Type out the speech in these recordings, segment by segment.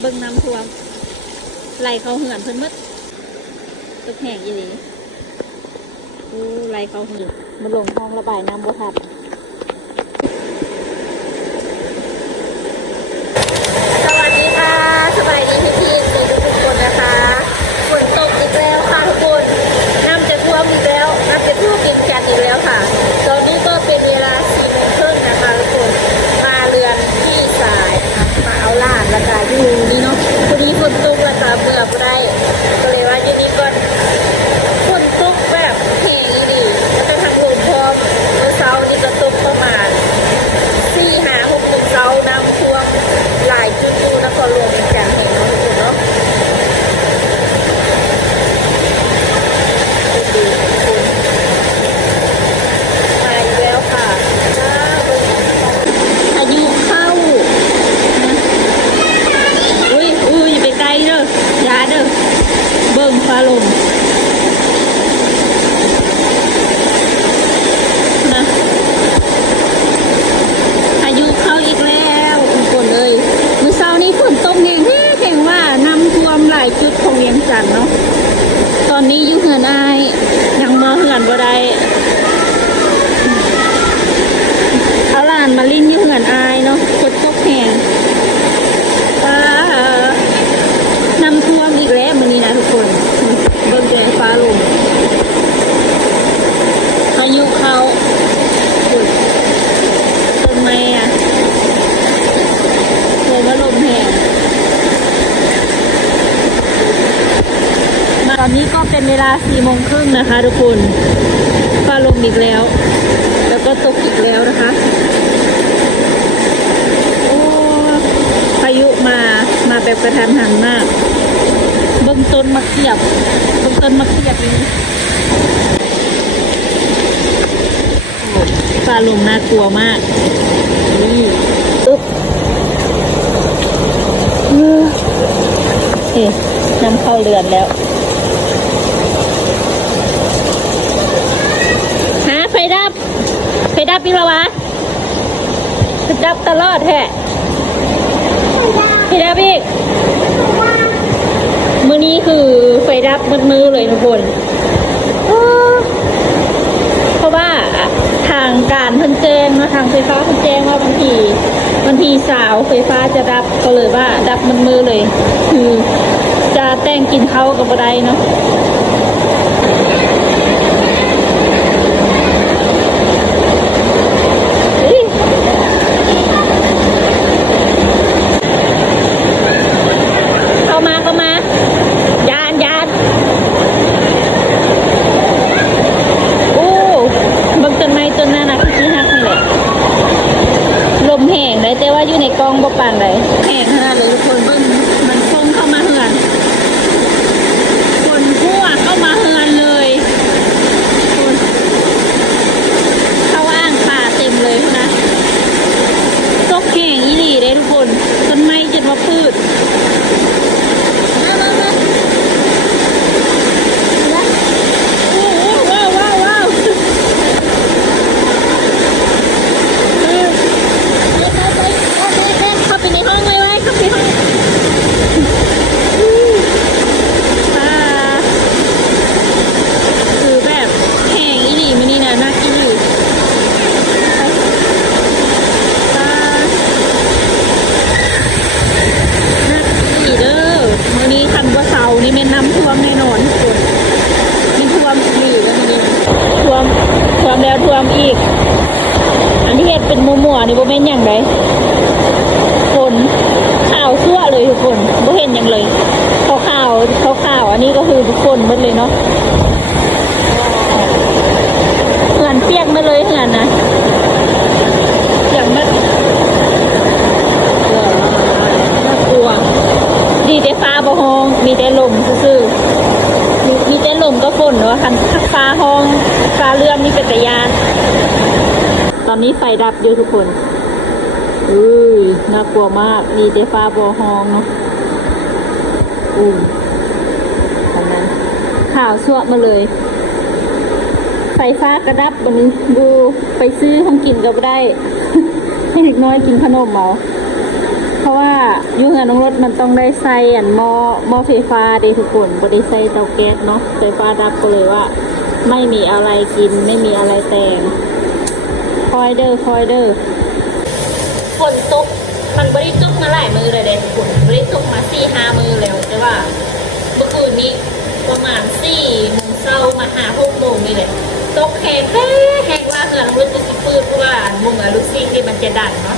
เบิ่งน้ำท่วมไหลเขาเหือนเพิ่นมดตกแห้งอีหลีโอ้ไหลเขาเหือนมาลงห้องระบายน้ำบ่ทันสวัสดีค่ะสบายดีพี่พี่ๆทุกคนนะคะฝนตกอีกแล้วค่ะทุกคนน้ำจะท่วมอีกแล้วน้ำจะท่วมกินกันอีกแล้วค่ะ ตอนนี้ก็เป็นเวลาสี่โมงครึ่งนะคะทุกคนมาเรือนที่สายนะคะมาเอาหลานแล้วก็อยู่นี่เนาะพอดีฝนตกแล้วก็เบื่อบ่ได้ ก็เลยว่าอยู่นี่ก่อนฝนตกแบบแห้งอีดีแล้วก็ทางลมพร้อมเมื่อเช้านี่ก็ตกประมาณสี่ห้าหกโมงเช้าน้ำท่วมหลายจุดอยู่นครหลวงอีกอย่างแห่งเนาะทุกคนเนาะดูๆคุณมาอีกแล้วค่ะจ้าเบิ่งอายุเข้านะอุ้ยอุ้ยอย่าไปไกลเด้ออย่าเด้อเบิ่งฟ้าลมนะอายุเข้าอีกแล้วทุกคนเอ้ยเมื่อเช้านี้ฝนตกแห้งแห้งว่าน้ำท่วมหลายจุดของเวียงจันทน์เนาะตอนนี้อยู่เหือนอายยังมาเหือนบ่ได้เอาหลานมาลิ้นอยี่เหือนอายเนาะกดตกแหงฟ้านำท่วมอีกแล้วมันนี้นะทุกคน เบิ่งแดงฟ้าลงพายุเข้าอุ๊ยต้นไม้อะโผล่มาลมแหงมาตอนนี้ก็ เวลาสี่โมงครึ่งนะคะ ทุกคนฟ้าลมอีกแล้ว แล้วก็ตกอีกแล้วนะคะโอ้พายุมามาแบบกระทันหันมากเบื้องต้นมะเขียบเบื้องต้นมะเขียบนี้โอ้ฟ้าลมน่ากลัวมากนี่อึ๊บเออเอ๊ะน้ำเข้าเรือนแล้ว หาไฟดับ ไฟดับอีกแล้ววะไฟดับตลอดแท้ไฟดับอีกมือนี้คือไฟดับมืดมือเลยทุกคนเพราะว่าทางการเพิ่นแจ้งนะทางไฟฟ้าเพิ่นแจ้งว่าบางทีบางทีสาวไฟฟ้าจะดับก็เลยว่า ดับมืดมือเลย คือจะแต่งกินเข้ากับบ่ได้เนาะ เฮ้ยเข้ามาเข้ามายานยานโอ้เบางต้นไม้ต้นนั้นนะคือฮักนี่แหละลมแห้งเลยแต่ว่าอยู่ในกองบ่ปานเลยแห้งขนาดเลยทุกคนเบิ่งมันคงเข้ามาเหือนคนทั่วเข้ามาเหือนเลยคุณ เข้าอ้างป่าเต็มเลยนะตกแห้งอีหลีเด้ทุกคน ต้นไม้จนว่าพืชมามามาโอ้โหว้าวว้าวว้าวเออไปไปไปเข้าไปในเข้าไปในห้องเลยไว้เข้าไปในห้องอืมอ่าคือแบบแห้งอีหลีมันนี่นะน่ากินอยู่ ตานักอีเด้อมื้อนี้คันว่าเสาร์นี่แม่นน้ำท่วมแน่นอนทุกคนนี่ท่วมอีกนี่แล้วนี่ท่วมท่วม แล้วท่วมอีก อันที่เห็ดเป็นมัวๆนี่บ่แม่นหยังไดฝนขาวซั่วเลยทุกคนบ่เห็นหยังเลยขาวขาวขาวขาวอันนี้ก็คือทุกคนหมดเลยเนาะเหือนเปียกมาเลยเหือนนะอย่างนั้นกลัว ดีแต่ฟ้าบ่ฮองมีแต่ลมซื่อๆ แต่ลมก็ฝนเนาะคันฟ้าห้องฟ้าเรื่องนี่เป็นตะยาน ตอนนี้ไฟดับอยู่ทุกคนอุ้ยน่ากลัวมากมีแต่ฟ้าบ่ฮองเนาะอุ้ยตอนนั้นข่าวชั่วมาเลย ไฟฟ้ากระดับวันนี้ดูไปซื้อของกินก็ได้ ให้เด็กน้อยกินขนมเอา เพราะว่ายุ่งกับน้องรถมันต้องได้ใส่อันหม้อหม้อไฟฟ้าเด้ทุกคนบ่ได้ใส่เตาแก๊สเนาะไฟฟ้าดับก็เลยว่า ไม่มีอะไรกินไม่มีอะไรแต่งคอยเด้อคอยเด้อฝนตกมันบ่ได้ตกมาหลายมือเลยเด้ทุกคนบ่ได้ตกมาสี่ห้ามือแล้วแต่ว่าเมื่อคืนนี้ประมาณสี่โมงเช้ามาหาหกโมงนี่แหละตกแห้งแห้งแห้งว่าเงินรถจะสิปืดเพราะว่ามุงอะลูกซิ่งนี่มันจะดันเนาะ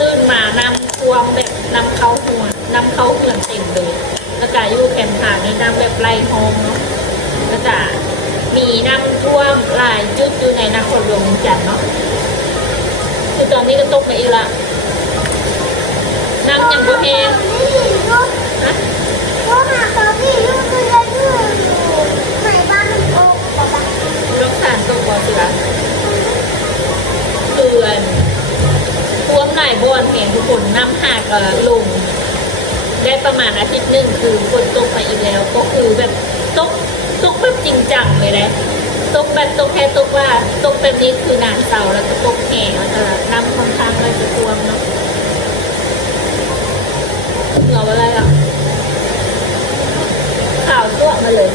ตื่นมานำ วมแบบนำเขาหัวนำเขาเหือนเต็มเลยแล้วก็อยู่แคมป์ทางนี่น้ำแบบไล่ห้องเนาะแล้วก็มีน้ำท่วมหลายจุดอยู่ในนครหลวงจันเนาะคือตอนนี้ก็ตกไปอีกละน้ำยังบ่แห้ง ลง ได้ประมาณอาทิตย์หนึ่งคือฝนตกมาอีกแล้ว ก็คือแบบตกตกแบบจริงจังเลยนะตกแบบตกแค่ตกว่าตกแบบนี้คือนานเสาแล้วก็ตกแห้งแล้วก็น้ำค่อนข้างเลยจะท่วมเนาะเหงื่ออะไรอะข่าวตัวมาเลย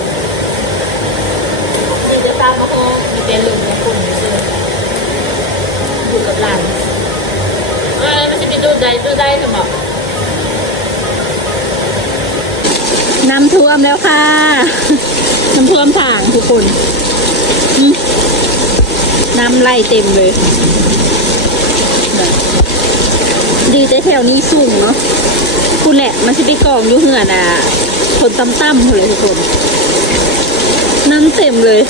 มีจะตามมาห้องมีเป็นหลุมของคุณอยู่เชื่ออยู่กับหลานเอ้ยมันจะไปดูได้ดูได้ทำไม น้ำท่ว มแล้วค่ะ น้ำท่วมทางทุกคน น้ำไหลเต็มเลย ดีแต่แถวนี้สูงเนาะคุณแหละ มันจะไปกองอยู่เหือนอะคนตั้มๆเลยทุกคน น้ำเต็มเลย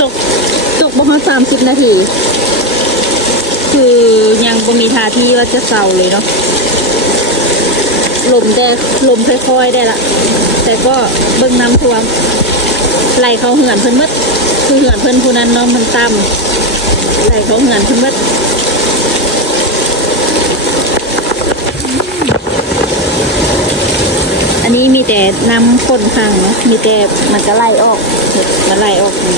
ตกตกประมาณสามสิบนาที คือยังบ่มีท่าที่ว่าจะเศร้าเลยเนาะ ลมแต่ลมค่อยๆได้ละ แต่ก็เบิ่งน้ำท่วมไหลเขาเหือนเพิ่นหมดคือเหือนเพิ่นผู้นั้นเนาะมันต่ำไหลเขาเหือนเพิ่นหมดอันนี้มีแต่น้ำข้นข้างเนาะมีแต่มันจะไล่ออกมันไล่ออกนี่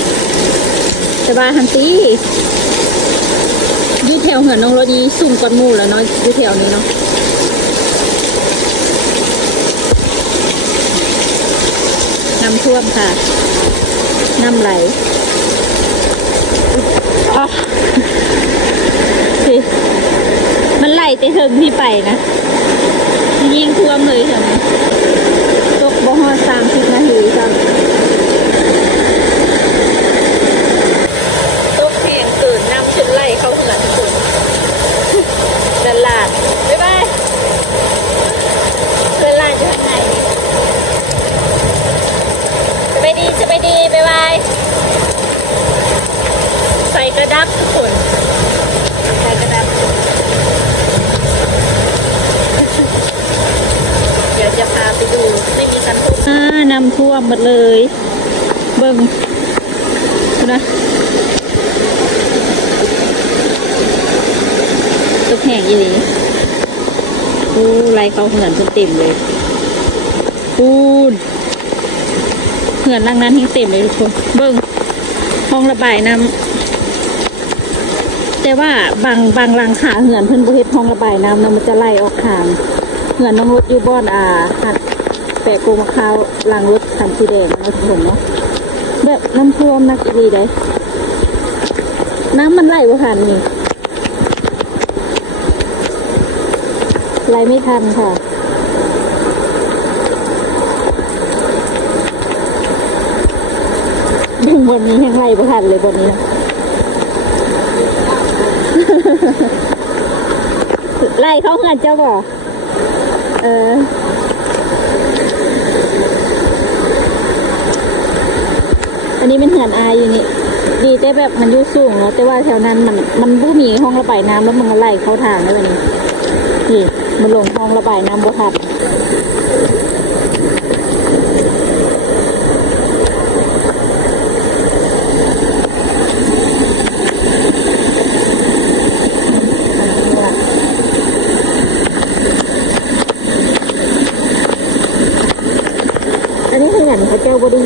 แต่ว่าฮันตียู่แถวเหือนน้องรถนี้สูงกว่าหมู่แล้วเนาะยู่แถวนี้เนาะำท่วมค่ะ น้ำไหลอ๋อสิมันไหลไปเทิงที่ไปนะยิงท่วมเลยใช่ไหมตกบ่ฮอสามสิบนาทีจ้ะตกแห้งเกินน้ำจนไหลเข้าเหือนทุกคนตลาดบ๊ายบายเพื่อนลานอยู่ข้างใน สบายดีสบายดีบ๊ายบายใส่กระดับทุกคนใส่กระดับ เดี๋ยวจะพาไปดูไม่มีกันทุกอ่า นำท่วมหมดเลย เบิ่งนะตกแห้งอีหลีอู้ไรเขาเหมือนจนเต็มเลยปูนเหือนหลังนั้นทิ้งเต็มเลยทุกคน เบิ้งห้องระบายน้ำแต่ว่าบางบางหลังขาเหือนเพิ่นบ่เฮ็ดห้องระบายน้ำนะมันจะไหลออกทางเหือนน้องรถอยู่บ้านอ่าหัด ปะกูมะขาวลังรถคันสีแดงนะทุกคนเนาะแบบน้ำท่วมนักอีหลีได้น้ำมันไหลบ่ทันนี่ไหลไม่ทันค่ะดึงบนนี้ยังไล่ทันเลยบนนี้นะไล่เขาเงินเจ้าบ่เออ นนี้เป็นเหือนอาอยู่นี่ ดีแต่แบบมันยู่สูงเนาะแต่ว่าแถวนั้นมันมันบ่มีห้องระบายน้ำแล้วมันก็ไหลเข้าทางแล้ววันนี้นี่มันลงห้องระบายน้ำบ่ทันอันนี้คืออย่างเขาเจ้าบริยู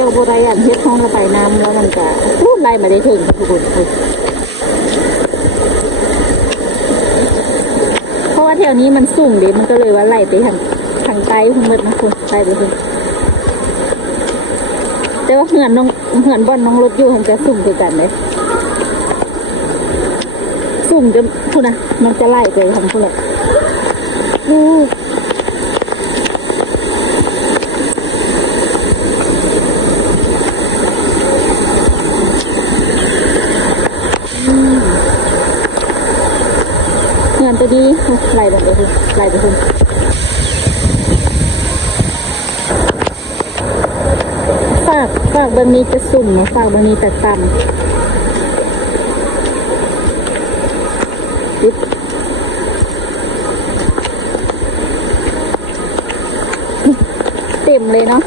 เขาเจ้าบริยันเฮ็ดห้องระบายน้ำแล้วมันจะพูดไรมาได้ถึงทุกคนเพราะว่าแถวนี้มันสูงเด็มันก็เลยว่าไหลไปทางทางใต้ทั้งหมดนะคุณไปไปคุณแต่ว่าเหือนน้องเหือนบอนน้องรถอยู่มันจะสูงคือกันเลยสูงจะคุณนะมันจะไหลไปทางคุณเลยอู้อืมเหือนตัวนี้ ไหลแบบไปคุณไหลไปคุณฝากฝากบางนี้จะสุ่มนะฝากบางนี้จะต่ำปึ๊บเต็มเลยเนาะ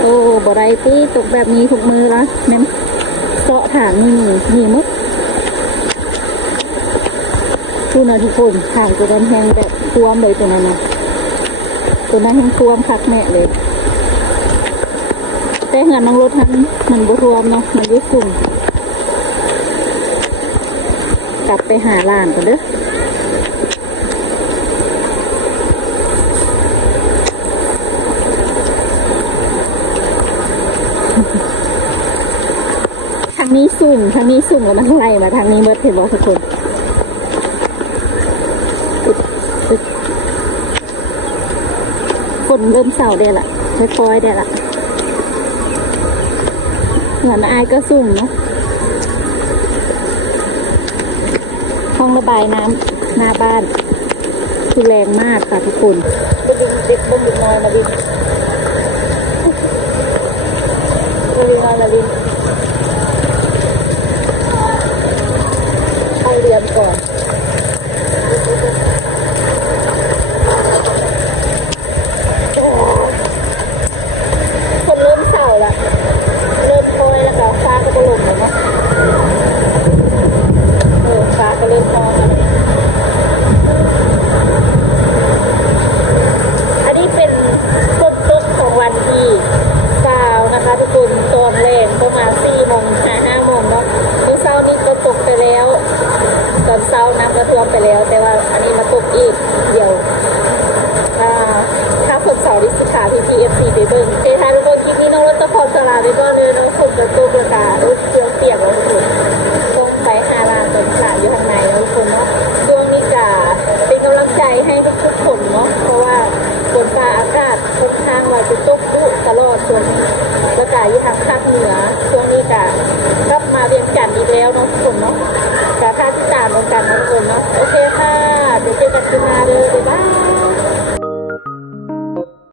โอ้บไร ตี้ตกแบบนี้ทุกมือละแม่นเสาะถางนี่นี่มึกดูนะทุกคนถางตัวนั้นแห้งแบบท่วเลยตัวนั้นนะตัวนั้นแห้งท่วคักแม่เลยแต่เงินน้องรถทันมันบุท่วมเนาะมันยุ่กลุ่มกลับไปหาหลานกันเด้อทางนี้ สุ่มทางนี้สุ่มแล้วมันไล่มาทางนี้เมื่อเห็นบอกทุกคนฝนเริ่มเศร้าได้ละค่อยๆได้ละเหมือนอายก็สุ่มเนาะห้องระบายน้ำหน้าบ้านคือแรงมากค่ะทุกคนบดึงเด็กบดึงน้อยมาดิ